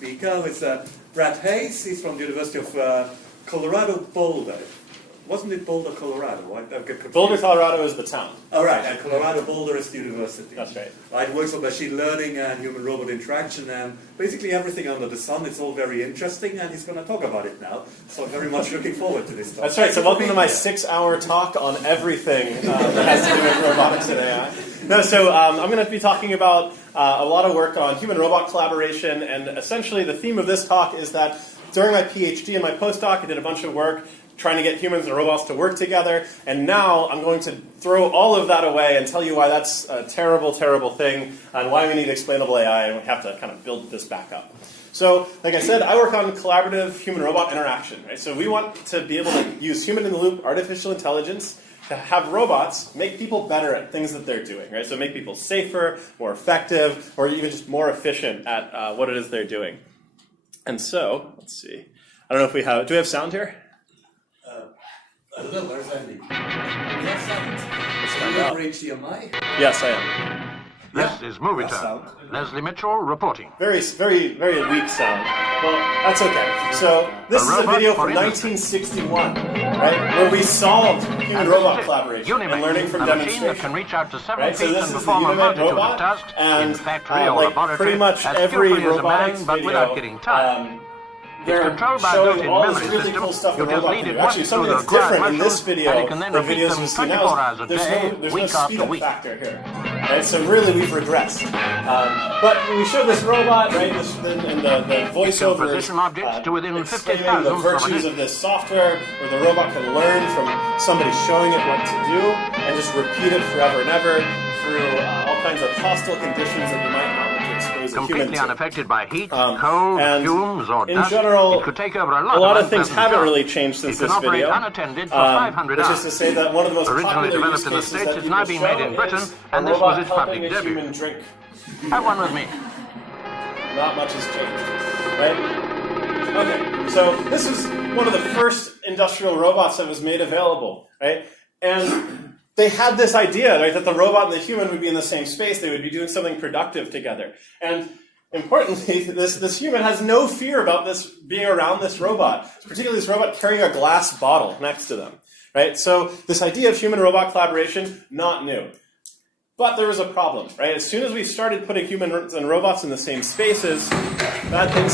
speaker, who is Brad Hayes. He's from the University of Colorado Boulder. Wasn't it Boulder, Colorado? I get confused. Boulder, Colorado is the town. Oh, right, and Colorado Boulder is the university. That's right. It works on machine learning and human-robot interaction and basically everything under the sun. It's all very interesting, and he's going to talk about it now. So I'm very much looking forward to this talk. That's right. So welcome to my 6-hour talk on everything that has to do with robotics and AI. No, so I'm going to be talking about a lot of work on human-robot collaboration, and essentially the theme of this talk is that during my PhD and my postdoc, I did a bunch of work trying to get humans and robots to work together, and now I'm going to throw all of that away and tell you why that's a terrible, terrible thing, and why we need explainable AI, and we have to kind of build this back up. So, like I said, I work on collaborative human-robot interaction, right? So we want to be able to use human-in-the-loop artificial intelligence to have robots make people better at things that they're doing, right? So make people safer, more effective, or even just more efficient at what it is they're doing. And so, let's see. I don't know if we have, do we have sound here? I don't know, where's Andy? We have sound. Are you over HDMI? Yes, I am. This is Movie Time. Leslie Mitchell reporting. Very, very, very weak sound. Well, that's okay. So this is a video from 1961, right, where we solved human-robot collaboration and learning from demonstration. That can reach out to 7 right? feet So this and is the perform a Unit multitude robot, of tasks and in factory or like laboratory pretty much as every skillfully as a robotics man, but video, without getting tired. they're controlled by showing built-in all this memory really cool system. stuff the You just robot lead can it do. Actually, once something through that's the different in this motions, video and it can then than repeat videos them we see 24 now. hours a There's day, no week speed after up week. factor here. Right? So really we've regressed. But we show this robot, right, and the voiceover position objects to within explaining 50,000 the virtues from of this software, where the robot can learn from somebody showing it what to do, and just repeat it forever and ever through all kinds of hostile conditions that you might not want to expose a human completely to. unaffected by heat, cold, and fumes, or in dust. general, It could take over a a lot of things unpleasant haven't jobs. really changed since It can this operate video. unattended for 500 Which hours. is to say that one of the most Originally popular developed use in the cases States, that it's people now being made show in Britain, is and a this was robot its helping public a debut. human drink. Have one with me. Not much has changed, right? Okay, so this is one of the first industrial robots that was made available, right? And they had this idea, right, that the robot and the human would be in the same space, they would be doing something productive together. And importantly, this human has no fear about this being around this robot, particularly this robot carrying a glass bottle next to them, right? So this idea of human-robot collaboration, not new. But there was a problem, right? As soon as we started putting humans and robots in the same spaces, bad things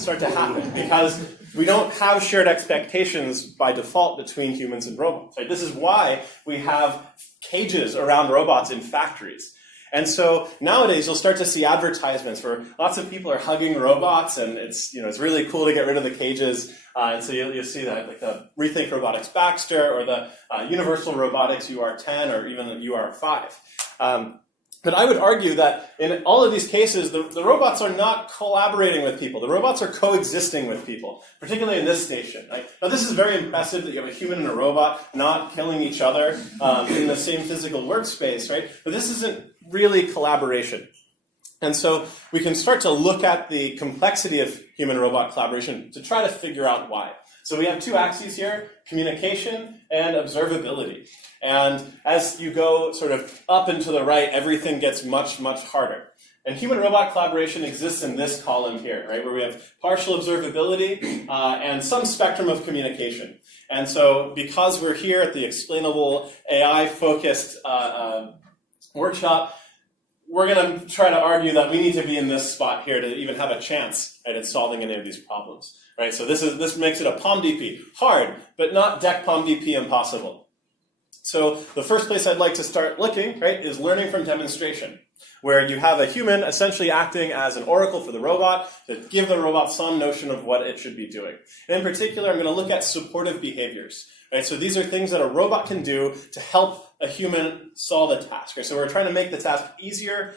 start to happen because we don't have shared expectations by default between humans and robots. Right? This is why we have cages around robots in factories. And so nowadays you'll start to see advertisements where lots of people are hugging robots, and it's really cool to get rid of the cages. And so you'll see that, like the Rethink Robotics Baxter or the Universal Robotics UR10 or even the UR5. But I would argue that in all of these cases, the robots are not collaborating with people. The robots are coexisting with people, particularly in this station. Right? Now, this is very impressive that you have a human and a robot not killing each other in the same physical workspace, right? But this isn't really collaboration. And so we can start to look at the complexity of human-robot collaboration to try to figure out why. So we have two axes here, communication and observability. And as you go sort of up and to the right, everything gets much, much harder. And human-robot collaboration exists in this column here, right, where we have partial observability and some spectrum of communication. And so because we're here at the Explainable AI-focused workshop, we're going to try to argue that we need to be in this spot here to even have a chance at solving any of these problems. Right? So this makes it a POMDP. Hard, but not DEC POMDP impossible. So the first place I'd like to start looking, right, is learning from demonstration, where you have a human essentially acting as an oracle for the robot to give the robot some notion of what it should be doing. And in particular, I'm going to look at supportive behaviors. Right? So these are things that a robot can do to help a human solve a task. Right? So we're trying to make the task easier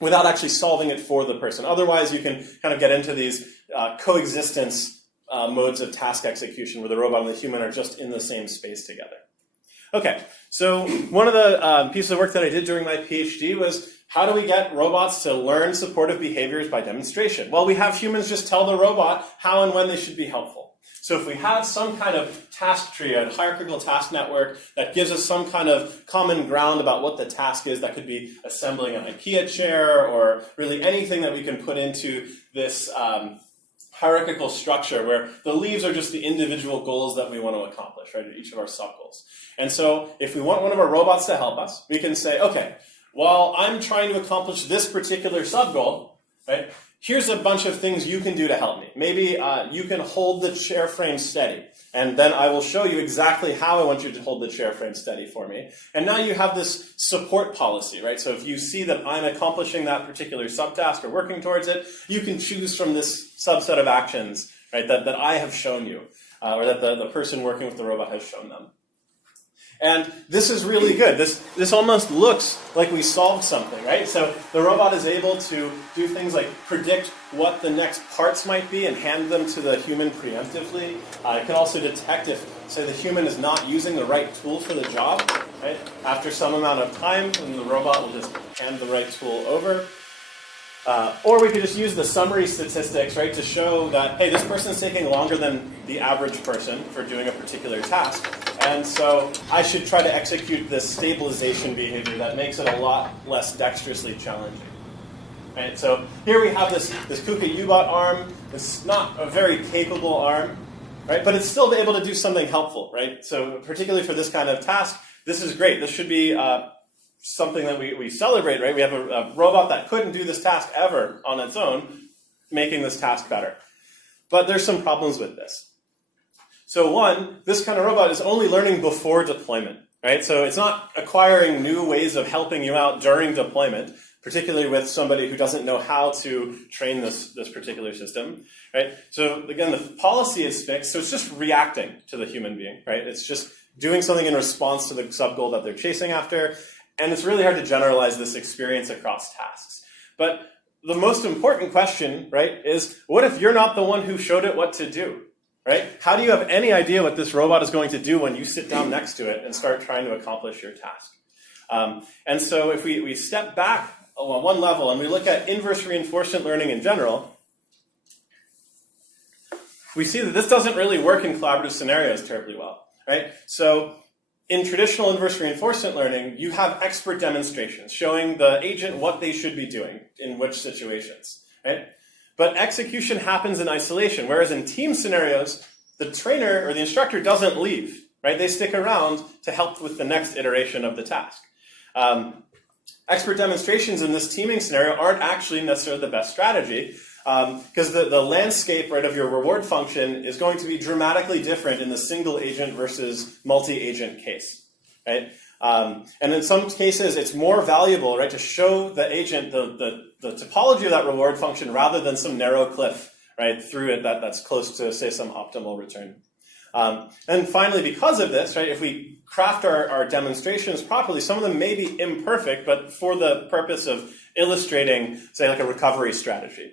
without actually solving it for the person. Otherwise, you can kind of get into these coexistence modes of task execution where the robot and the human are just in the same space together. Okay, so one of the pieces of work that I did during my PhD was how do we get robots to learn supportive behaviors by demonstration? Well, we have humans just tell the robot how and when they should be helpful. So if we have some kind of task tree, a hierarchical task network that gives us some kind of common ground about what the task is, that could be assembling an IKEA chair or really anything that we can put into this hierarchical structure where the leaves are just the individual goals that we want to accomplish, right, each of our sub-goals. And so if we want one of our robots to help us, we can say, okay, while I'm trying to accomplish this particular sub-goal, right, here's a bunch of things you can do to help me. Maybe you can hold the chair frame steady, and then I will show you exactly how I want you to hold the chair frame steady for me. And now you have this support policy, right? So if you see that I'm accomplishing that particular subtask or working towards it, you can choose from this subset of actions, right, that I have shown you, or that the person working with the robot has shown them. And this is really good. This almost looks like we solved something, right? So the robot is able to do things like predict what the next parts might be and hand them to the human preemptively. It can also detect if, say, the human is not using the right tool for the job, right? After some amount of time, then the robot will just hand the right tool over. Or we could just use the summary statistics, right, to show that, hey, this person's taking longer than the average person for doing a particular task. And so I should try to execute this stabilization behavior that makes it a lot less dexterously challenging. Right? So here we have this KUKA U-Bot arm. It's not a very capable arm, right? But it's still able to do something helpful, right? So particularly for this kind of task, this is great. This should be something that we celebrate, right? We have a robot that couldn't do this task ever on its own, making this task better. But there's some problems with this. So one, this kind of robot is only learning before deployment, right? So it's not acquiring new ways of helping you out during deployment, particularly with somebody who doesn't know how to train this particular system, right? So again, the policy is fixed, so it's just reacting to the human being, right? It's just doing something in response to the sub-goal that they're chasing after, and it's really hard to generalize this experience across tasks. But the most important question, right, is what if you're not the one who showed it what to do? Right? How do you have any idea what this robot is going to do when you sit down next to it and start trying to accomplish your task? And so if we step back on one level and we look at inverse reinforcement learning in general, we see that this doesn't really work in collaborative scenarios terribly well. Right? So in traditional inverse reinforcement learning, you have expert demonstrations showing the agent what they should be doing in which situations. Right? But execution happens in isolation, whereas in team scenarios, the trainer or the instructor doesn't leave, right? They stick around to help with the next iteration of the task. Expert demonstrations in this teaming scenario aren't actually necessarily the best strategy because the landscape, right, of your reward function is going to be dramatically different in the single agent versus multi-agent case, right? And in some cases, it's more valuable, right, to show the agent the topology of that reward function rather than some narrow cliff, right, through it that's close to, say, some optimal return. And finally, because of this, right, if we craft our demonstrations properly, some of them may be imperfect, but for the purpose of illustrating, say, like a recovery strategy.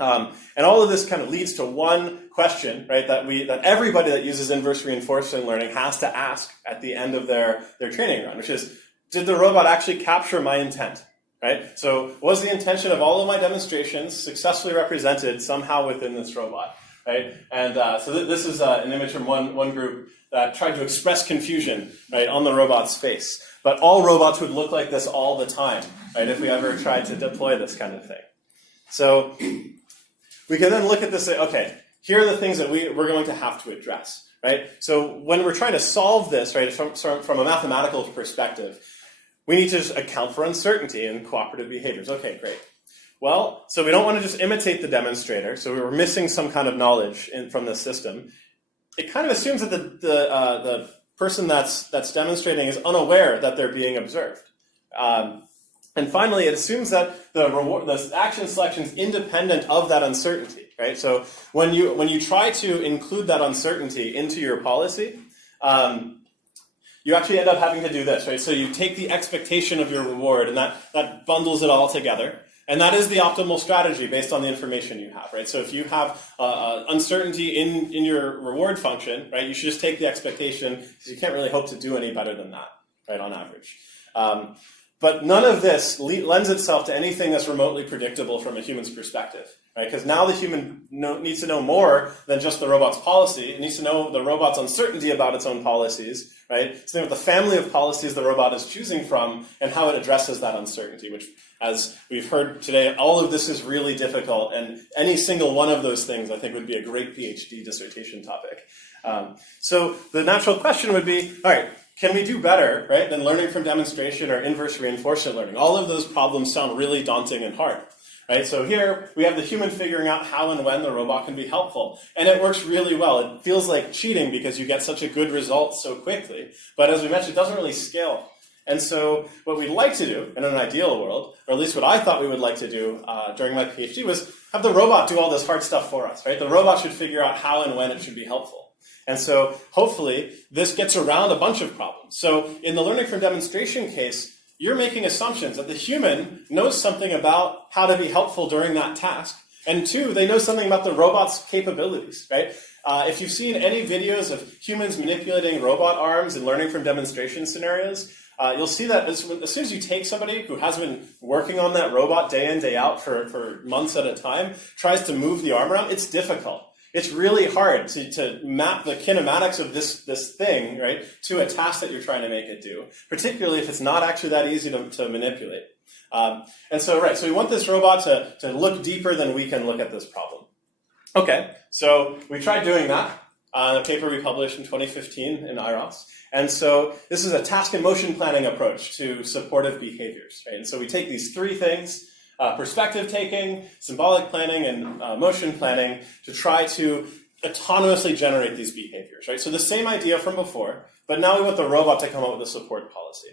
And all of this kind of leads to one question, right, that everybody that uses inverse reinforcement learning has to ask at the end of their training run, which is, did the robot actually capture my intent? Right? So was the intention of all of my demonstrations successfully represented somehow within this robot? Right? And so this is an image from one group that tried to express confusion, right, on the robot's face. But all robots would look like this all the time, right, if we ever tried to deploy this kind of thing. So we can then look at this and say, okay, here are the things that we're going to have to address. Right? So when we're trying to solve this, right, from a mathematical perspective, we need to just account for uncertainty in cooperative behaviors. Okay, great. Well, so we don't want to just imitate the demonstrator, so we're missing some kind of knowledge from the system. It kind of assumes that the person that's demonstrating is unaware that they're being observed. And finally, it assumes that the action selection is independent of that uncertainty. Right? So when you try to include that uncertainty into your policy, you actually end up having to do this, right? So you take the expectation of your reward, and that bundles it all together. And that is the optimal strategy based on the information you have, right? So if you have uncertainty in your reward function, right, you should just take the expectation because you can't really hope to do any better than that, right, on average. But none of this lends itself to anything that's remotely predictable from a human's perspective, right? Because now the human needs to know more than just the robot's policy. It needs to know the robot's uncertainty about its own policies, right? So know what the family of policies the robot is choosing from and how it addresses that uncertainty, which, as we've heard today, all of this is really difficult, and any single one of those things I think would be a great PhD dissertation topic. So the natural question would be, all right, can we do better, right, than learning from demonstration or inverse reinforcement learning? All of those problems sound really daunting and hard. Right, so here we have the human figuring out how and when the robot can be helpful. And it works really well. It feels like cheating because you get such a good result so quickly. But as we mentioned, it doesn't really scale. And so what we'd like to do in an ideal world, or at least what I thought we would like to do during my PhD, was have the robot do all this hard stuff for us. Right? The robot should figure out how and when it should be helpful. And so hopefully this gets around a bunch of problems. So in the learning from demonstration case, you're making assumptions that the human knows something about how to be helpful during that task. And two, they know something about the robot's capabilities, right? If you've seen any videos of humans manipulating robot arms and learning from demonstration scenarios, you'll see that as soon as you take somebody who has been working on that robot day in, day out for months at a time, tries to move the arm around, it's difficult. It's really hard to map the kinematics of this thing, right, to a task that you're trying to make it do, particularly if it's not actually that easy to manipulate. And so we want this robot to look deeper than we can look at this problem. Okay, so we tried doing that in a paper we published in 2015 in IROS. And so this is a task and motion planning approach to supportive behaviors, right? And so we take these three things, perspective taking, symbolic planning, and motion planning to try to autonomously generate these behaviors, right? So the same idea from before, but now we want the robot to come up with a support policy.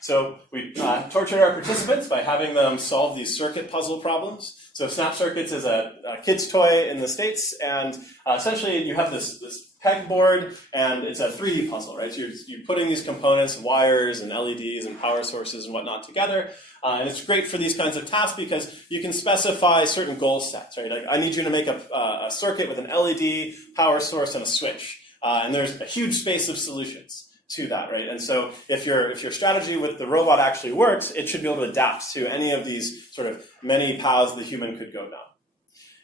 So we tortured our participants by having them solve these circuit puzzle problems. So Snap Circuits is a kid's toy in the States, and essentially you have this pegboard, and it's a 3D puzzle, right? So you're putting these components, wires and LEDs and power sources and whatnot together, and it's great for these kinds of tasks because you can specify certain goal sets, right? Like, I need you to make a circuit with an LED, power source, and a switch, and there's a huge space of solutions to that, right? And so if your strategy with the robot actually works, it should be able to adapt to any of these sort of many paths the human could go down.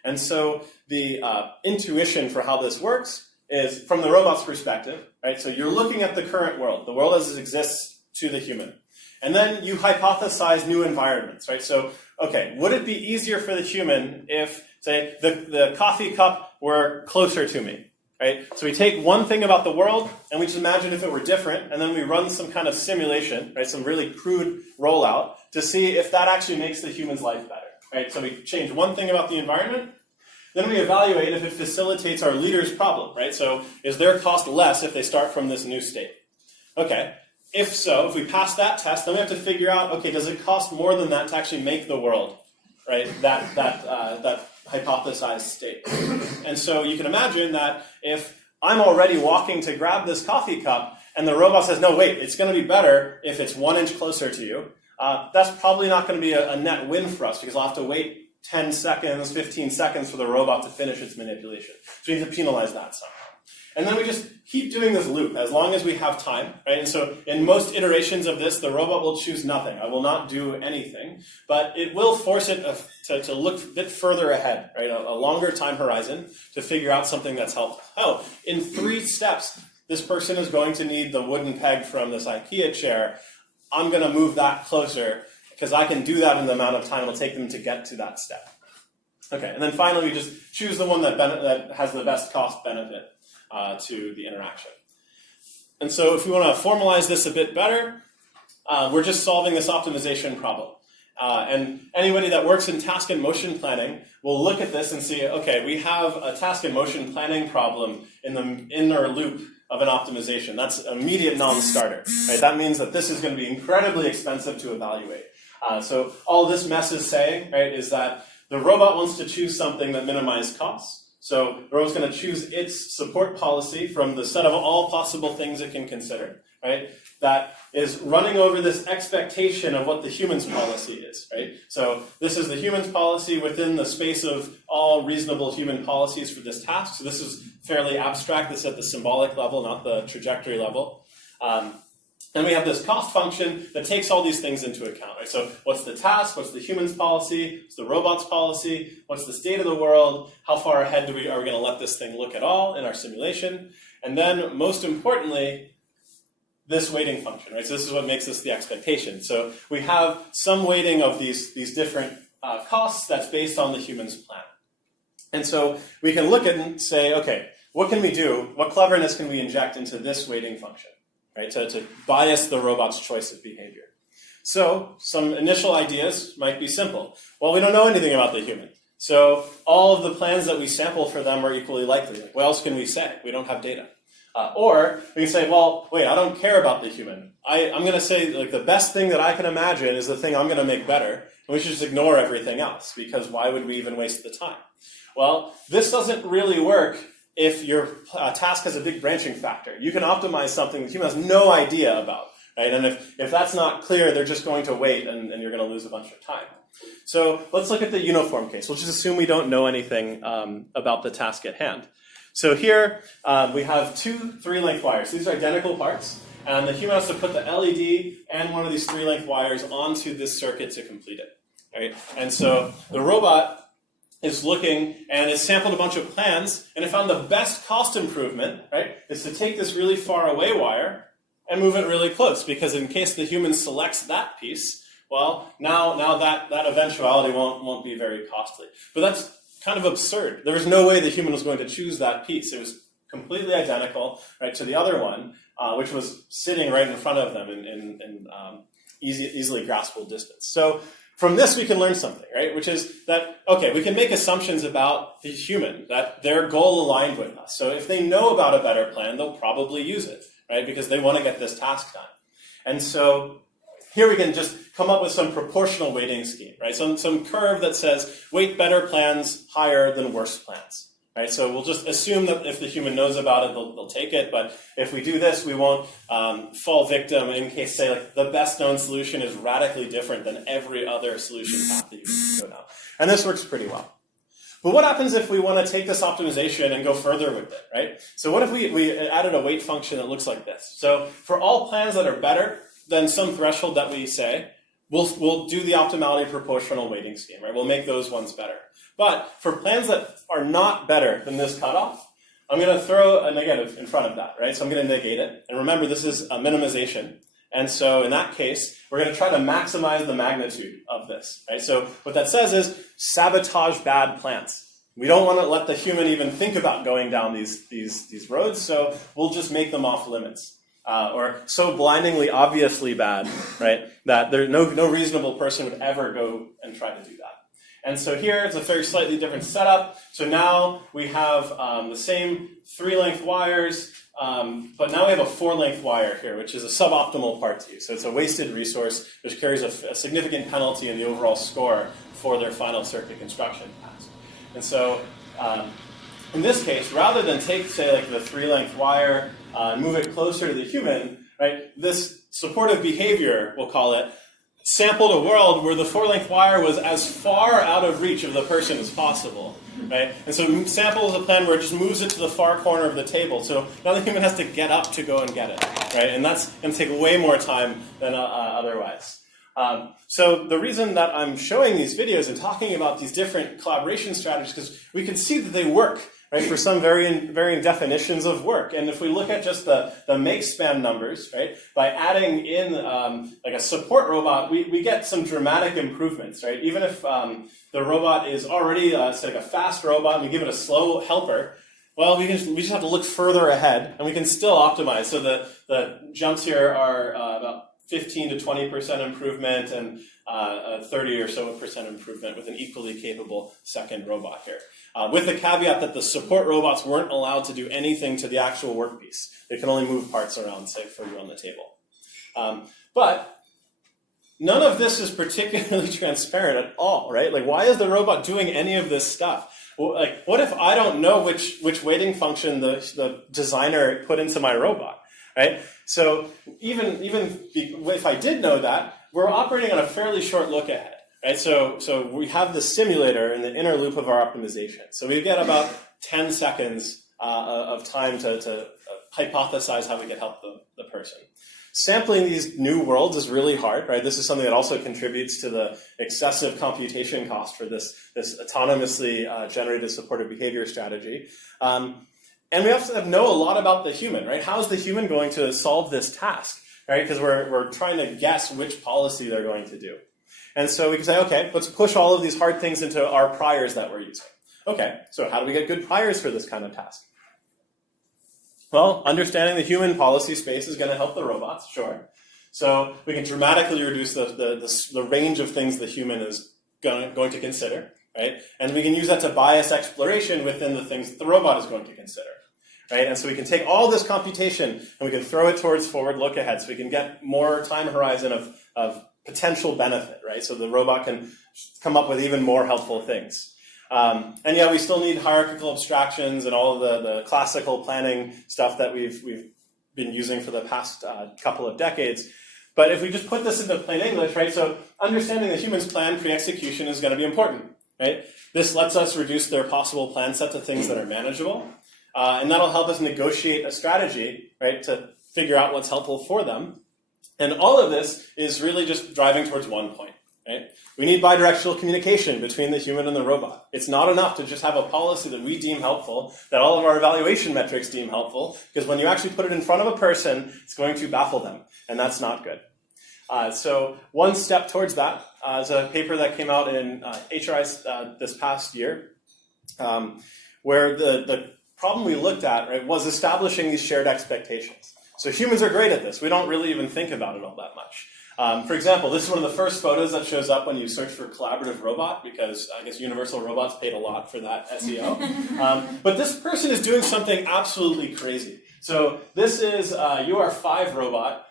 And so the intuition for how this works is from the robot's perspective, right? So you're looking at the current world, the world as it exists to the human. And then you hypothesize new environments, right? So, okay, would it be easier for the human if, say, the coffee cup were closer to me? Right? So we take one thing about the world, and we just imagine if it were different, and then we run some kind of simulation, right, some really crude rollout, to see if that actually makes the human's life better. Right? So we change one thing about the environment, then we evaluate if it facilitates our leader's problem. Right? So is their cost less if they start from this new state? Okay. If so, if we pass that test, then we have to figure out, okay, does it cost more than that to actually make the world, right? That hypothesized state. And so you can imagine that if I'm already walking to grab this coffee cup and the robot says, no, wait, it's going to be better if it's 1 inch closer to you, that's probably not going to be a net win for us because I'll have to wait 10 seconds, 15 seconds for the robot to finish its manipulation. So we need to penalize that somehow. And then we just keep doing this loop as long as we have time, right? And so in most iterations of this, the robot will choose nothing. I will not do anything, but it will force it to look a bit further ahead, right? A longer time horizon to figure out something that's helpful. Oh, in 3 steps, this person is going to need the wooden peg from this IKEA chair. I'm going to move that closer because I can do that in the amount of time it'll take them to get to that step. Okay, and then finally, we just choose the one that has the best cost benefit to the interaction. And so if we want to formalize this a bit better, we're just solving this optimization problem. And anybody that works in task and motion planning will look at this and see, okay, we have a task and motion planning problem in the inner loop of an optimization. That's an immediate non-starter. Right? That means that this is going to be incredibly expensive to evaluate. So all this mess is saying, right, is that the robot wants to choose something that minimizes costs. So the robot's going to choose its support policy from the set of all possible things it can consider, right? That is running over this expectation of what the human's policy is, right? So this is the human's policy within the space of all reasonable human policies for this task. So this is fairly abstract. This is at the symbolic level, not the trajectory level. And we have this cost function that takes all these things into account, right? So what's the task? What's the human's policy? What's the robot's policy? What's the state of the world? How far ahead are we going to let this thing look at all in our simulation? And then, most importantly, this weighting function, right? So this is what makes this the expectation. So we have some weighting of these different costs that's based on the human's plan. And so we can look at it and say, okay, what can we do? What cleverness can we inject into this weighting function? Right, to bias the robot's choice of behavior. So some initial ideas might be simple. Well, we don't know anything about the human. So all of the plans that we sample for them are equally likely. Like, what else can we say? We don't have data. Or we can say, well, wait, I don't care about the human. I'm going to say like the best thing that I can imagine is the thing I'm going to make better. And we should just ignore everything else, because why would we even waste the time? Well, this doesn't really work if your task has a big branching factor. You can optimize something the human has no idea about, right? And if that's not clear, they're just going to wait, and you're going to lose a bunch of time. So let's look at the uniform case. We'll just assume we don't know anything about the task at hand. So here we have two 3-length wires. These are identical parts, and the human has to put the LED and one of these 3-length wires onto this circuit to complete it, right? And so the robot is looking and has sampled a bunch of plans, and it found the best cost improvement, right, is to take this really far away wire and move it really close, because in case the human selects that piece, well, now that eventuality won't be very costly. But that's kind of absurd. There was no way the human was going to choose that piece. It was completely identical, right, to the other one, which was sitting right in front of them in easily graspable distance. So from this, we can learn something, right? Which is that, okay, we can make assumptions about the human, that their goal aligned with us. So if they know about a better plan, they'll probably use it, right? Because they want to get this task done. And so here we can just come up with some proportional weighting scheme, right? Some curve that says weight better plans higher than worse plans. Right, so we'll just assume that if the human knows about it, they'll take it. But if we do this, we won't fall victim in case, say, like the best known solution is radically different than every other solution path that you can go down. And this works pretty well. But what happens if we want to take this optimization and go further with it, right? So what if we added a weight function that looks like this? So for all plans that are better than some threshold that we say, we'll do the optimality proportional weighting scheme, right? We'll make those ones better. But for plans that are not better than this cutoff, I'm going to throw a negative in front of that, right? So I'm going to negate it. And remember, this is a minimization. And so in that case, we're going to try to maximize the magnitude of this, right? So what that says is sabotage bad plans. We don't want to let the human even think about going down these roads, so we'll just make them off limits. Or so blindingly obviously bad, right, that no reasonable person would ever go and try to do that. And so here it's a very slightly different setup. So now we have the same 3-length wires, but now we have a 4-length wire here, which is a suboptimal part to use. So it's a wasted resource, which carries a significant penalty in the overall score for their final circuit construction task. And so in this case, rather than take, say, like the 3-length wire and move it closer to the human, right, this supportive behavior, we'll call it, sampled a world where the 4-length wire was as far out of reach of the person as possible, right? And so samples a plan where it just moves it to the far corner of the table. So now the human has to get up to go and get it, right? And that's going to take way more time than otherwise. So the reason that I'm showing these videos and talking about these different collaboration strategies is because we can see that they work, right, for some varying definitions of work. And if we look at just the make span numbers, right, by adding in like a support robot, we get some dramatic improvements, right? Even if the robot is already say like a fast robot and we give it a slow helper, well, we just have to look further ahead and we can still optimize. So the jumps here are about 15 to 20% improvement and 30 or so % improvement with an equally capable second robot here. With the caveat that the support robots weren't allowed to do anything to the actual workpiece. They can only move parts around, say, for you on the table. But none of this is particularly transparent at all, right? Like, why is the robot doing any of this stuff? Well, like, what if I don't know which weighting function the designer put into my robot? Right? So even if I did know that, we're operating on a fairly short look ahead. Right? So we have the simulator in the inner loop of our optimization. So we get about 10 seconds of time to hypothesize how we could help the person. Sampling these new worlds is really hard, right? This is something that also contributes to the excessive computation cost for this autonomously generated supported behavior strategy. And we also have to know a lot about the human, right? How is the human going to solve this task, right? Because we're trying to guess which policy they're going to do. And so we can say, okay, let's push all of these hard things into our priors that we're using. Okay, so how do we get good priors for this kind of task? Well, understanding the human policy space is going to help the robots, sure. So we can dramatically reduce the range of things the human is going to consider, right? And we can use that to bias exploration within the things that the robot is going to consider, right? And so we can take all this computation and we can throw it towards forward look ahead, so we can get more time horizon of potential benefit, right? So the robot can come up with even more helpful things. And yeah, we still need hierarchical abstractions and all of the classical planning stuff that we've been using for the past couple of decades. But if we just put this into plain English, right? So understanding the human's plan pre-execution is going to be important, right? This lets us reduce their possible plan set to things that are manageable. And that'll help us negotiate a strategy, right, to figure out what's helpful for them. And all of this is really just driving towards one point, right? We need bidirectional communication between the human and the robot. It's not enough to just have a policy that we deem helpful, that all of our evaluation metrics deem helpful, because when you actually put it in front of a person, it's going to baffle them, and that's not good. So one step towards that is a paper that came out in HRI this past year, where the problem we looked at, right, was establishing these shared expectations. So humans are great at this. We don't really even think about it all that much. For example, this is one of the first photos that shows up when you search for collaborative robot, because I guess Universal Robots paid a lot for that SEO. But this person is doing something absolutely crazy. So this is a UR5 robot.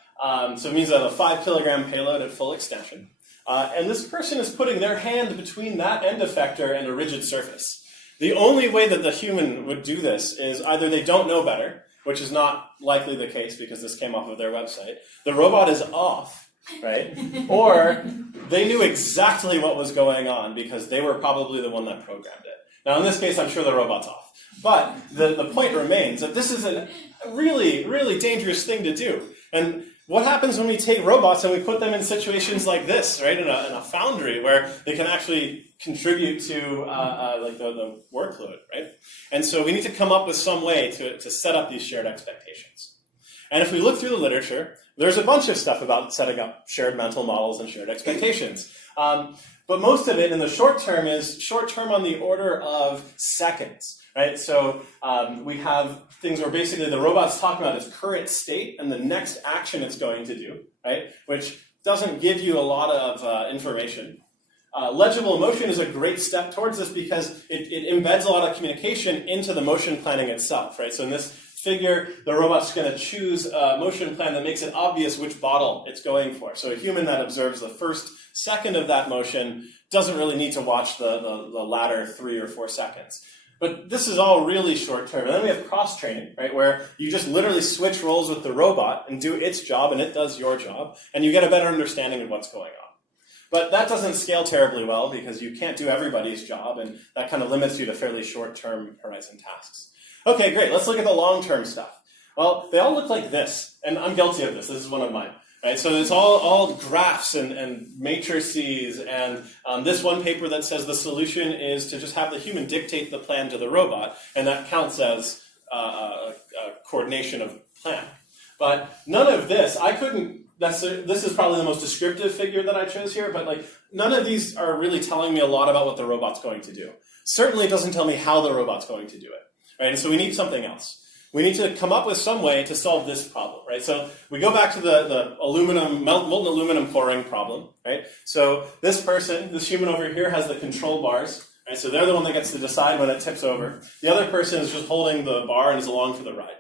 So it means that a 5 kilogram payload at full extension. And this person is putting their hand between that end effector and a rigid surface. The only way that the human would do this is either they don't know better, which is not likely the case because this came off of their website. The robot is off, right? Or they knew exactly what was going on because they were probably the one that programmed it. Now, in this case, I'm sure the robot's off. But the point remains that this is a really, really dangerous thing to do. And what happens when we take robots and we put them in situations like this, right, in a foundry where they can actually contribute to like the workload, right? And so we need to come up with some way to set up these shared expectations. And if we look through the literature, there's a bunch of stuff about setting up shared mental models and shared expectations. But most of it in the short term is short term on the order of seconds, right? So we have things where basically the robot's talking about its current state and the next action it's going to do, right? Which doesn't give you a lot of information. Legible motion is a great step towards this because it embeds a lot of communication into the motion planning itself, right? So in this figure, the robot's going to choose a motion plan that makes it obvious which bottle it's going for. So a human that observes the first second of that motion doesn't really need to watch the latter 3 or 4 seconds. But this is all really short term. And then we have cross-training, right, where you just literally switch roles with the robot and do its job and it does your job, and you get a better understanding of what's going on. But that doesn't scale terribly well because you can't do everybody's job, and that kind of limits you to fairly short-term horizon tasks. Okay, great. Let's look at the long-term stuff. Well, they all look like this, and I'm guilty of this. This is one of mine. Right? So it's all graphs and matrices, and this one paper that says the solution is to just have the human dictate the plan to the robot, and that counts as a coordination of plan. But none of this, I couldn't necessarily, this is probably the most descriptive figure that I chose here, but like none of these are really telling me a lot about what the robot's going to do. Certainly it doesn't tell me how the robot's going to do it. Right? And so we need something else. We need to come up with some way to solve this problem, right? So we go back to the molten aluminum coring problem, right? So this person, this human over here, has the control bars, right? So they're the one that gets to decide when it tips over. The other person is just holding the bar and is along for the ride.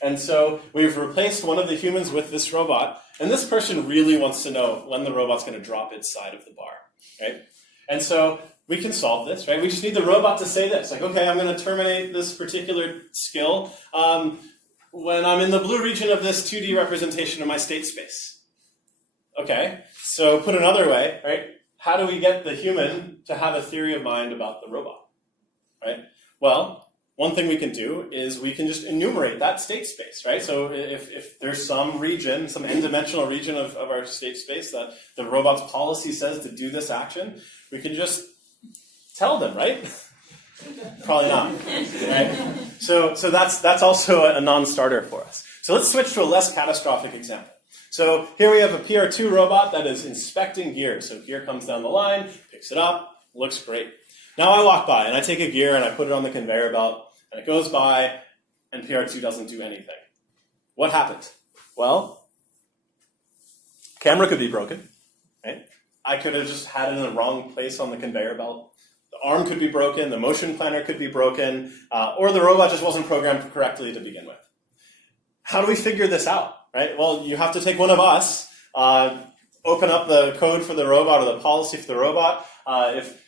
And so we've replaced one of the humans with this robot, and this person really wants to know when the robot's going to drop its side of the bar, right? And so we can solve this, right? We just need the robot to say this, like, okay, I'm going to terminate this particular skill when I'm in the blue region of this 2D representation of my state space. Okay, so put another way, right? How do we get the human to have a theory of mind about the robot, right? Well, one thing we can do is we can just enumerate that state space, right? So if there's some region, some n-dimensional region of our state space that the robot's policy says to do this action, we can just tell them, right? Probably not, right? So that's also a non-starter for us. So let's switch to a less catastrophic example. So here we have a PR2 robot that is inspecting gear. So gear comes down the line, picks it up, looks great. Now I walk by and I take a gear and I put it on the conveyor belt and it goes by and PR2 doesn't do anything. What happens? Well, camera could be broken, right? I could have just had it in the wrong place on the conveyor belt. The arm could be broken, the motion planner could be broken, or the robot just wasn't programmed correctly to begin with. How do we figure this out, right? Well, you have to take one of us, open up the code for the robot or the policy for the robot.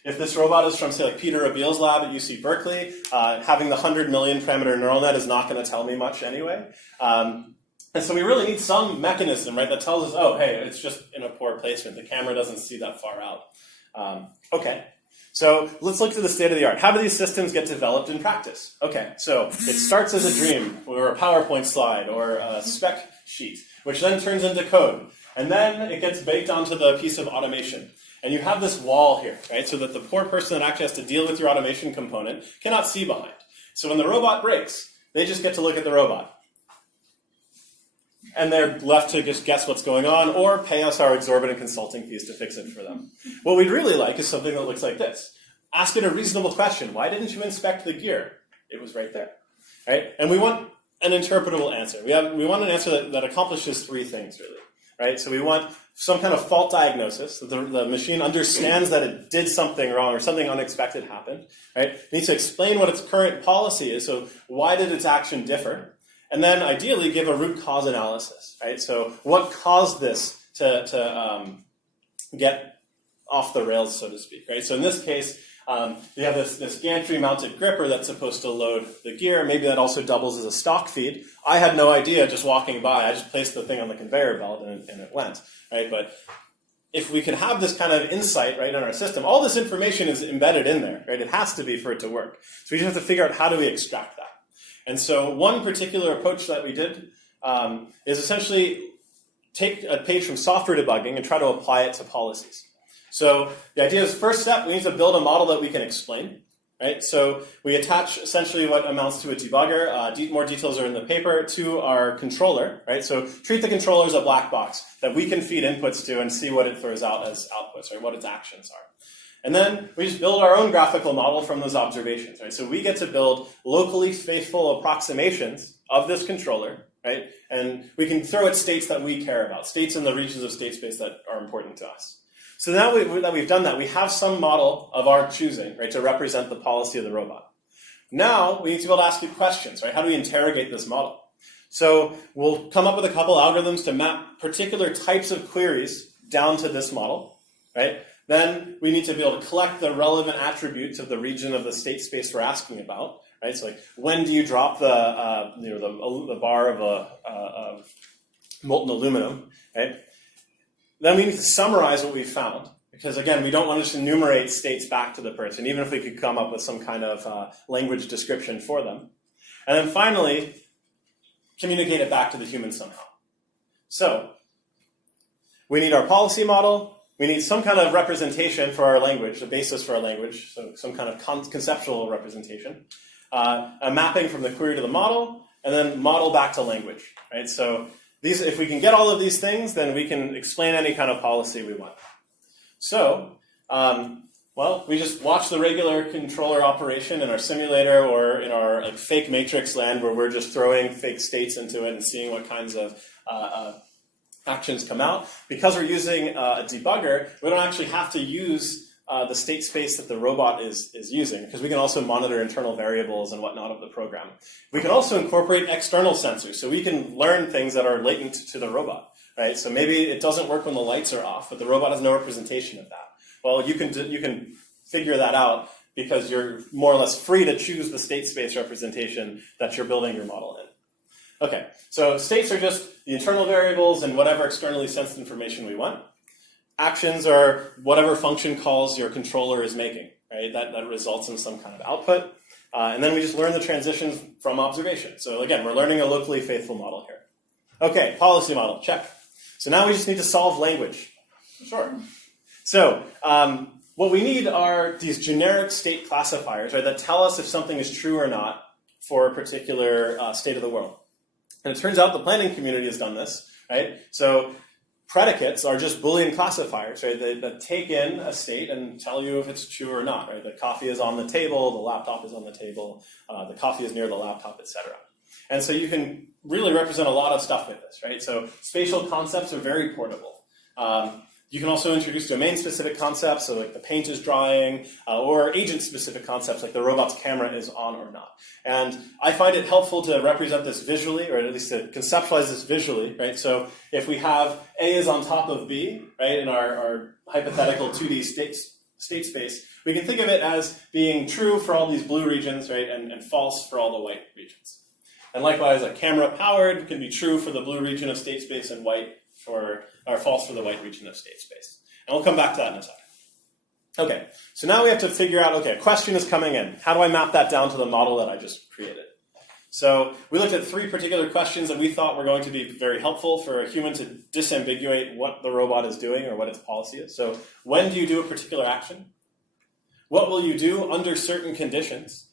If this robot is from, say, like Peter Abeel's lab at UC Berkeley, having the 100 million parameter neural net is not going to tell me much anyway. And so we really need some mechanism, right, that tells us, oh, hey, it's just in a poor placement. The camera doesn't see that far out. Okay. So let's look to the state of the art. How do these systems get developed in practice? Okay, so it starts as a dream, or a PowerPoint slide, or a spec sheet, which then turns into code. And then it gets baked onto the piece of automation. And you have this wall here, right, so that the poor person that actually has to deal with your automation component cannot see behind. So when the robot breaks, they just get to look at the robot. And they're left to just guess what's going on or pay us our exorbitant consulting fees to fix it for them. What we'd really like is something that looks like this. Ask it a reasonable question. Why didn't you inspect the gear? It was right there. Right? And we want an interpretable answer. We want an answer that accomplishes three things, really. Right? So we want some kind of fault diagnosis, that the machine understands that it did something wrong or something unexpected happened. Right? It needs to explain what its current policy is. So why did its action differ? And then ideally give a root cause analysis, right? So what caused this to get off the rails, so to speak, right? So in this case, you have this gantry-mounted gripper that's supposed to load the gear. Maybe that also doubles as a stock feed. I had no idea just walking by. I just placed the thing on the conveyor belt and it went, right? But if we can have this kind of insight, right, in our system, all this information is embedded in there, right? It has to be for it to work. So we just have to figure out how do we extract that. And so one particular approach that we did is essentially take a page from software debugging and try to apply it to policies. So the idea is, first step, we need to build a model that we can explain. Right? So we attach essentially what amounts to a debugger. More details are in the paper, to our controller. Right? So treat the controller as a black box that we can feed inputs to and see what it throws out as outputs, right? What its actions are. And then we just build our own graphical model from those observations, right? So we get to build locally faithful approximations of this controller, right? And we can throw at states that we care about, states in the regions of state space that are important to us. So now that we've done that, we have some model of our choosing, right, to represent the policy of the robot. Now we need to be able to ask it questions, right? How do we interrogate this model? So we'll come up with a couple algorithms to map particular types of queries down to this model, right? Then we need to be able to collect the relevant attributes of the region of the state space we're asking about, right? So like, when do you drop the bar of molten aluminum, right? Then we need to summarize what we found, because again, we don't want to just enumerate states back to the person, even if we could come up with some kind of language description for them. And then finally, communicate it back to the human somehow. So we need our policy model. We need some kind of representation for our language, a basis for our language, so some kind of conceptual representation, a mapping from the query to the model, and then model back to language, right? So if we can get all of these things, then we can explain any kind of policy we want. So, we just watch the regular controller operation in our simulator or in our fake matrix land where we're just throwing fake states into it and seeing what kinds of actions come out. Because we're using a debugger, we don't actually have to use the state space that the robot is using, because we can also monitor internal variables and whatnot of the program. We can also incorporate external sensors, so we can learn things that are latent to the robot. Right? So maybe it doesn't work when the lights are off, but the robot has no representation of that. Well, you can figure that out because you're more or less free to choose the state space representation that you're building your model in. Okay, so states are just the internal variables and whatever externally sensed information we want. Actions are whatever function calls your controller is making, right? That results in some kind of output. And then we just learn the transitions from observation. So again, we're learning a locally faithful model here. Okay, policy model, check. So now we just need to solve language. Sure. So what we need are these generic state classifiers, right, that tell us if something is true or not for a particular state of the world. And it turns out the planning community has done this, right? So predicates are just Boolean classifiers, right, that take in a state and tell you if it's true or not, right? The coffee is on the table, the laptop is on the table, the coffee is near the laptop, etc. And so you can really represent a lot of stuff with this, right? So spatial concepts are very portable. You can also introduce domain-specific concepts, so like the paint is drying, or agent-specific concepts like the robot's camera is on or not. And I find it helpful to represent this visually, or at least to conceptualize this visually, right? So if we have A is on top of B, right, in our hypothetical 2D state space, we can think of it as being true for all these blue regions, right, and false for all the white regions. And likewise, a camera powered can be true for the blue region of state space and false for the white region of state space. And we'll come back to that in a second. Okay, so now we have to figure out, okay, a question is coming in. How do I map that down to the model that I just created? So we looked at 3 particular questions that we thought were going to be very helpful for a human to disambiguate what the robot is doing or what its policy is. So when do you do a particular action? What will you do under certain conditions?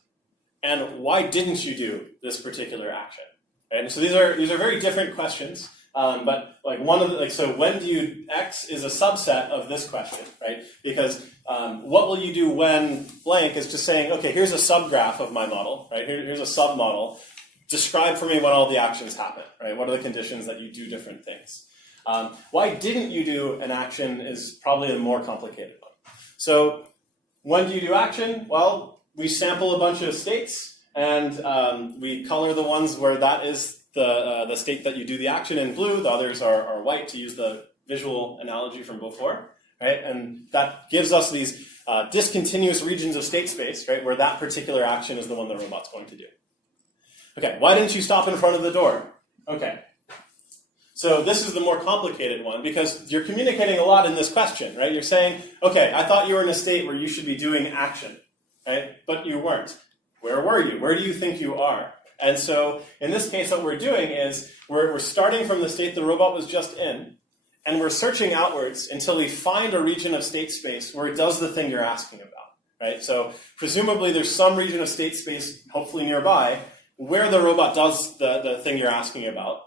And why didn't you do this particular action? And so these are very different questions. But like so when do you, X is a subset of this question, right? Because what will you do when blank is just saying, okay, here's a subgraph of my model, right? Here's a submodel. Describe for me when all the actions happen, right? What are the conditions that you do different things? Why didn't you do an action is probably a more complicated one. So when do you do action? Well, we sample a bunch of states and we color the ones where that is the state that you do the action in blue, the others are white, to use the visual analogy from before, right? And that gives us these discontinuous regions of state space, right, where that particular action is the one the robot's going to do. Okay, why didn't you stop in front of the door? Okay, so this is the more complicated one because you're communicating a lot in this question, right? You're saying, okay, I thought you were in a state where you should be doing action, right? But you weren't. Where were you? Where do you think you are? And so in this case, what we're doing is we're starting from the state the robot was just in, and we're searching outwards until we find a region of state space where it does the thing you're asking about, right? So presumably there's some region of state space, hopefully nearby, where the robot does the thing you're asking about.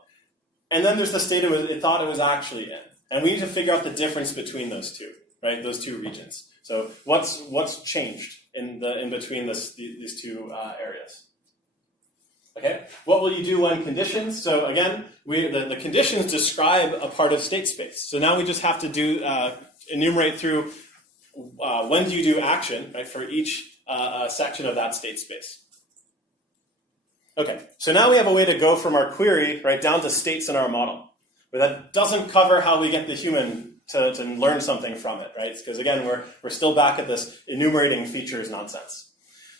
And then there's the state it thought it was actually in. And we need to figure out the difference between those two, right? Those two regions. So what's changed in between these two areas? Okay, what will you do when conditions? So again, the conditions describe a part of state space. So now we just have to enumerate through when do you do action, right, for each section of that state space. Okay, so now we have a way to go from our query right down to states in our model. But that doesn't cover how we get the human to learn something from it, right? Because again, we're still back at this enumerating features nonsense.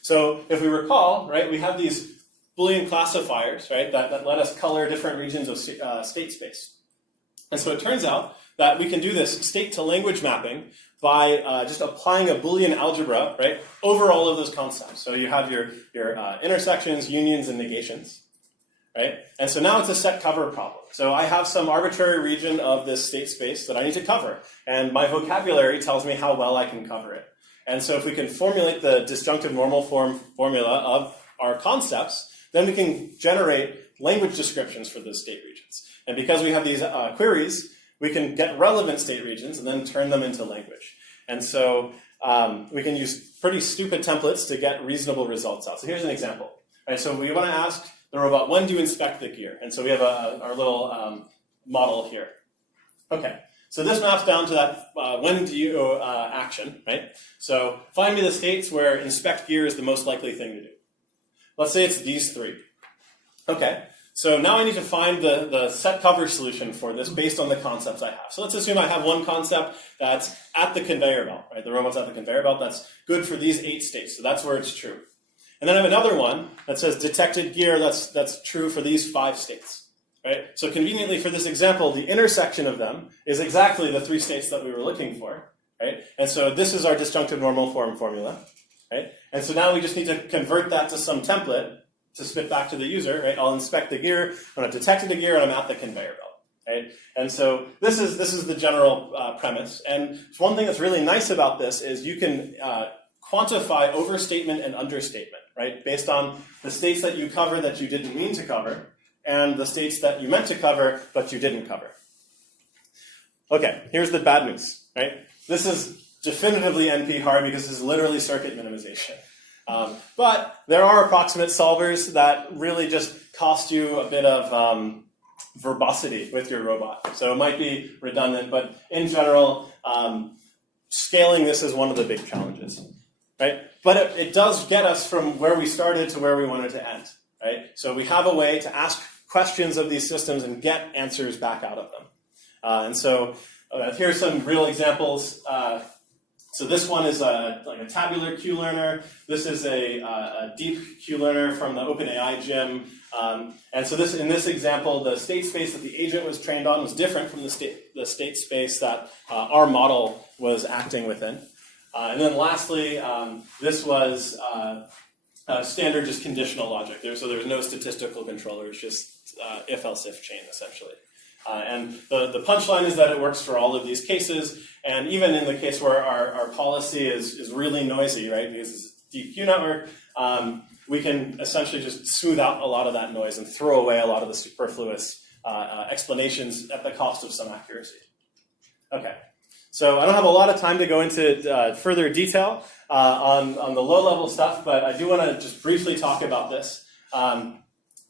So if we recall, right, we have these Boolean classifiers, right, that let us color different regions of state space. And so it turns out that we can do this state-to-language mapping by just applying a Boolean algebra, right, over all of those concepts. So you have your intersections, unions, and negations, right? And so now it's a set cover problem. So I have some arbitrary region of this state space that I need to cover, and my vocabulary tells me how well I can cover it. And so if we can formulate the disjunctive normal form formula of our concepts, then we can generate language descriptions for those state regions. And because we have these queries, we can get relevant state regions and then turn them into language. And so we can use pretty stupid templates to get reasonable results out. So here's an example. Right, so we want to ask the robot, when do you inspect the gear? And so we have our little model here. Okay, so this maps down to that when do you action, right? So find me the states where inspect gear is the most likely thing to do. Let's say it's these 3. Okay, so now I need to find the set cover solution for this based on the concepts I have. So let's assume I have one concept that's at the conveyor belt, right? The robot's at the conveyor belt. That's good for these 8 states, so that's where it's true. And then I have another one that says detected gear, that's true for these 5 states, right? So conveniently for this example, the intersection of them is exactly the 3 states that we were looking for, right? And so this is our disjunctive normal form formula. right? And so now we just need to convert that to some template to spit back to the user, right? I'll inspect the gear, when I've detected the gear, and I'm at the conveyor belt, right? And so this is the general premise. And one thing that's really nice about this is you can quantify overstatement and understatement, right? Based on the states that you cover that you didn't mean to cover, and the states that you meant to cover but you didn't cover. Okay, here's the bad news, right? This is definitively NP hard because this is literally circuit minimization. But there are approximate solvers that really just cost you a bit of verbosity with your robot. So it might be redundant, but in general, scaling this is one of the big challenges, right? But it does get us from where we started to where we wanted to end, right? So we have a way to ask questions of these systems and get answers back out of them. And so here's some real examples. So this one is like a tabular Q-learner. This is a deep Q-learner from the OpenAI gym. And so in this example, the state space that the agent was trained on was different from the state space that our model was acting within. And then lastly, this was standard just conditional logic. So there was no statistical controller. It's just if-else-if chain, essentially. And the punchline is that it works for all of these cases, and even in the case where our policy is really noisy, right, because it's a deep Q network, we can essentially just smooth out a lot of that noise and throw away a lot of the superfluous explanations at the cost of some accuracy. Okay, so I don't have a lot of time to go into further detail on the low-level stuff, but I do want to just briefly talk about this.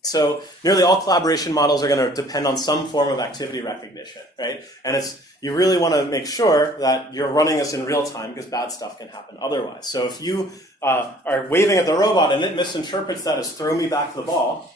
So nearly all collaboration models are going to depend on some form of activity recognition, right? And you really want to make sure that you're running this in real time because bad stuff can happen otherwise. So if you are waving at the robot and it misinterprets that as throw me back the ball,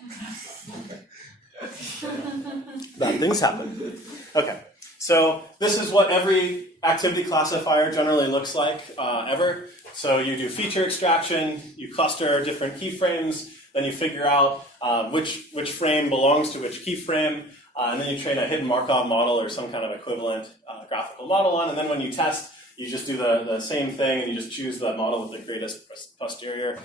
bad things happen. Okay, so this is what every activity classifier generally looks like ever. So you do feature extraction, you cluster different keyframes, then you figure out which frame belongs to which keyframe, and then you train a hidden Markov model or some kind of equivalent graphical model on, and then when you test, you just do the same thing, and you just choose the model with the greatest posterior.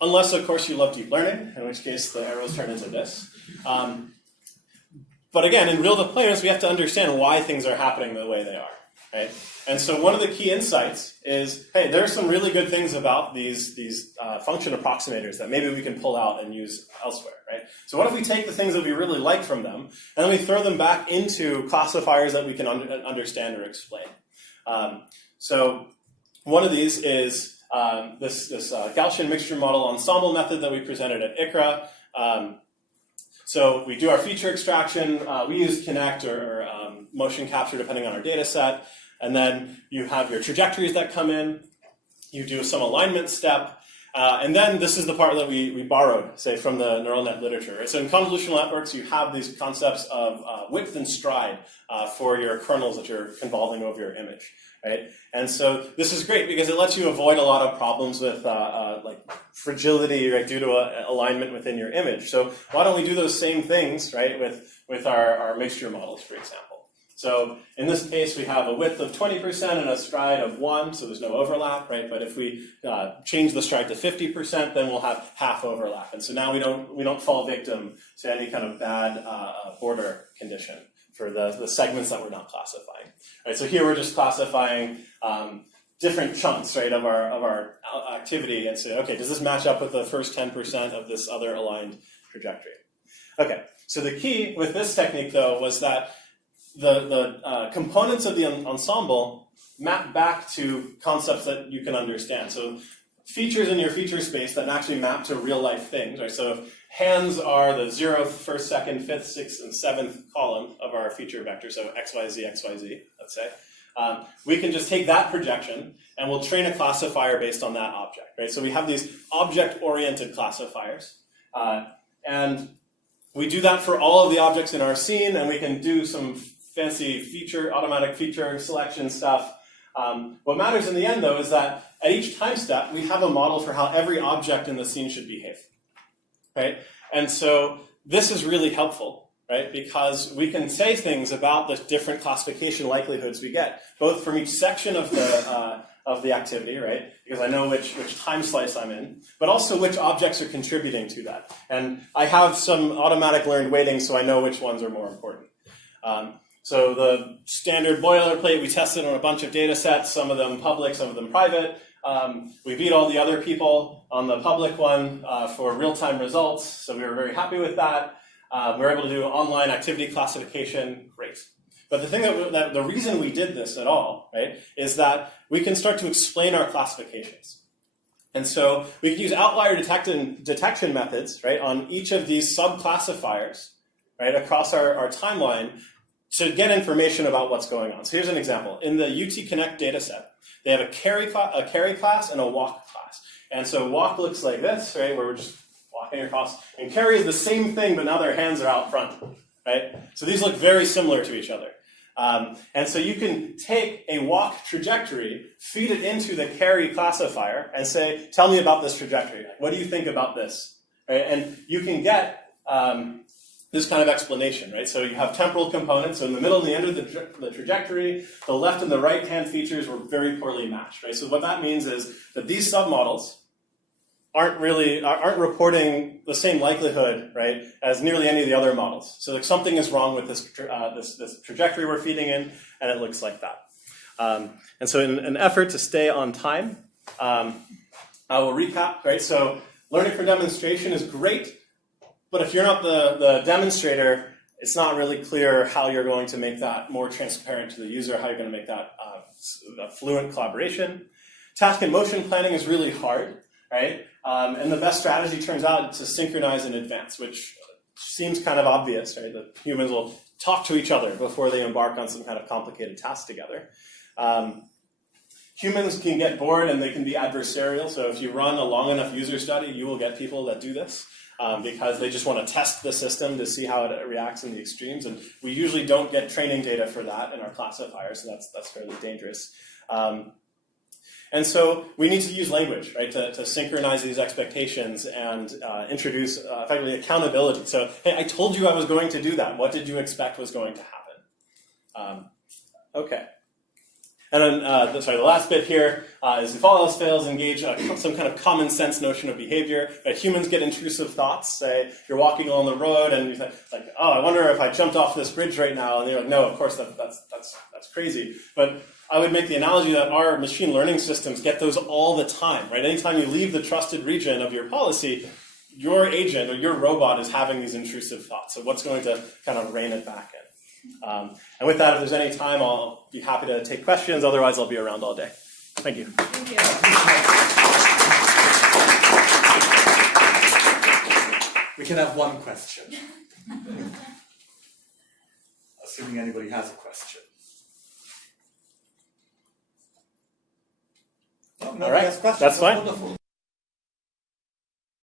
Unless, of course, you love deep learning, in which case the arrows turn into this. But again, in real deployments, we have to understand why things are happening the way they are, right? And so one of the key insights is, hey, there are some really good things about these function approximators that maybe we can pull out and use elsewhere, right? So what if we take the things that we really like from them, and then we throw them back into classifiers that we can understand or explain? So one of these is this Gaussian mixture model ensemble method that we presented at ICRA. So we do our feature extraction. We use Connect or motion capture depending on our data set. And then you have your trajectories that come in. You do some alignment step. And then this is the part that we borrowed, say, from the neural net literature. Right? So in convolutional networks, you have these concepts of width and stride for your kernels that you're convolving over your image. Right? And so this is great because it lets you avoid a lot of problems with like fragility, right, due to alignment within your image. So why don't we do those same things, right, with our mixture models, for example? So in this case, we have a width of 20% and a stride of 1, so there's no overlap, right? But if we change the stride to 50%, then we'll have half overlap. And so now we don't fall victim to any kind of bad border condition for the segments that we're not classifying. Right, so here we're just classifying different chunks, right, of our activity and say, okay, does this match up with the first 10% of this other aligned trajectory? Okay, so the key with this technique, though, was that the components of the ensemble map back to concepts that you can understand. So features in your feature space that actually map to real life things, right? So if hands are the 0th, 1st, 2nd, 5th, 6th, and 7th column of our feature vector, so XYZ, XYZ, let's say, we can just take that projection and we'll train a classifier based on that object, right? So we have these object-oriented classifiers. And we do that for all of the objects in our scene, and we can do some fancy automatic feature selection stuff. What matters in the end, though, is that at each time step, we have a model for how every object in the scene should behave, right? And so this is really helpful, right? Because we can say things about the different classification likelihoods we get, both from each section of of the activity, right? Because I know which time slice I'm in, but also which objects are contributing to that. And I have some automatic learned weighting, so I know which ones are more important. So the standard boilerplate, we tested on a bunch of data sets, some of them public, some of them private. We beat all the other people on the public one for real-time results, so we were very happy with that. We were able to do online activity classification, great. But the thing that the reason we did this at all, right, is that we can start to explain our classifications. And so we can use outlier detection methods, right, on each of these subclassifiers, right, across our timeline to get information about what's going on. So here's an example. In the UT Connect dataset, they have a carry class and a walk class. And so walk looks like this, right, where we're just walking across. And carry is the same thing, but now their hands are out front, right? So these look very similar to each other. And so you can take a walk trajectory, feed it into the carry classifier, and say, tell me about this trajectory. What do you think about this? Right? And you can get this kind of explanation, right? So you have temporal components. So in the middle and the end of the trajectory, the left and the right-hand features were very poorly matched, right? So what that means is that these submodels aren't reporting the same likelihood, right, as nearly any of the other models. So like something is wrong with this trajectory we're feeding in, and it looks like that. And so in an effort to stay on time, I will recap, right? So learning from demonstration is great, but if you're not the demonstrator, it's not really clear how you're going to make that more transparent to the user, how you're going to make that a fluent collaboration. Task and motion planning is really hard, right? And the best strategy turns out to synchronize in advance, which seems kind of obvious, right? That humans will talk to each other before they embark on some kind of complicated task together. Humans can get bored and they can be adversarial. So if you run a long enough user study, you will get people that do this because they just want to test the system to see how it reacts in the extremes. And we usually don't get training data for that in our classifier, so that's fairly dangerous. And so we need to use language, right, to synchronize these expectations and introduce effectively accountability. So, hey, I told you I was going to do that. What did you expect was going to happen? Okay. And then, the last bit here is if all else fails, engage some kind of common sense notion of behavior. Humans get intrusive thoughts. Say you're walking along the road and you say, like, oh, I wonder if I jumped off this bridge right now. And you're like, no, of course that's crazy. But I would make the analogy that our machine learning systems get those all the time, right? Anytime you leave the trusted region of your policy, your agent or your robot is having these intrusive thoughts. So what's going to kind of rein it back in? And with that, if there's any time, I'll be happy to take questions. Otherwise, I'll be around all day. Thank you. Thank you. We can have one question. Assuming anybody has a question. No, All right, has questions. that's fine. Wonderful.